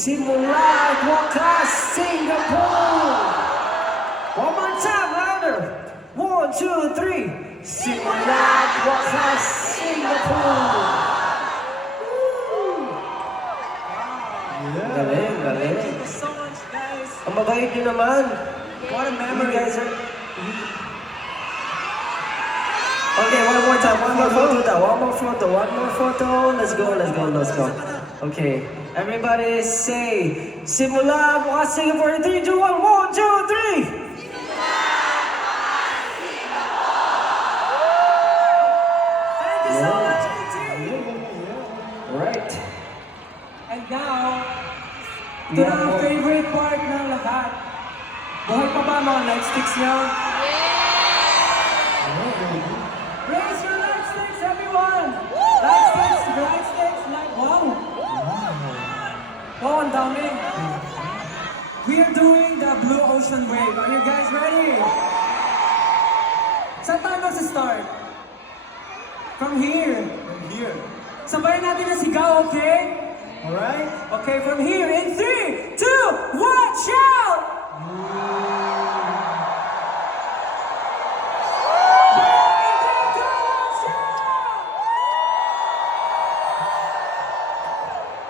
Simula at Wakas, Singapore! One more time, louder! 1, 2, 3! Simula at Wakas, Singapore! Galing, galing. Thank you so much, guys. Ang mabait nyo naman. What a You memory. guys are... Okay, one more time, one more photo. Let's go. Okay, everybody say, Simula Wakas Singapore, 3, 2, 1, 1, 2, 3! Thank you so much, AT. Alright. And now, ito Yeah, na ang po. favorite part ng lahat. Buhay pa ba ang mga light sticks niyo? Raise your light sticks, everyone! Light sticks, light, wow! Wow, ang dami! We're doing the Blue Ocean Wave. Are you guys ready? Saan tayo magsa-start? From here. Sabayan natin ang sigaw, okay? Alright. Okay, from here, in 3, 2, 1, shout!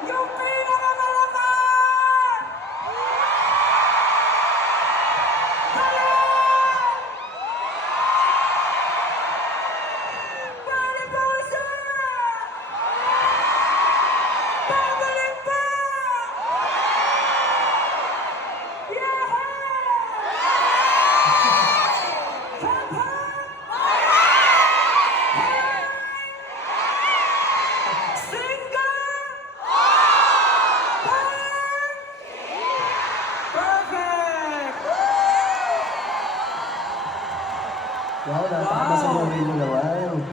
Yung pinakamalaman! Balik pa usa! Babalik pa! Yeah! Hop, hop! Single! Perfect! Wow, napakasaya rin nyo naman.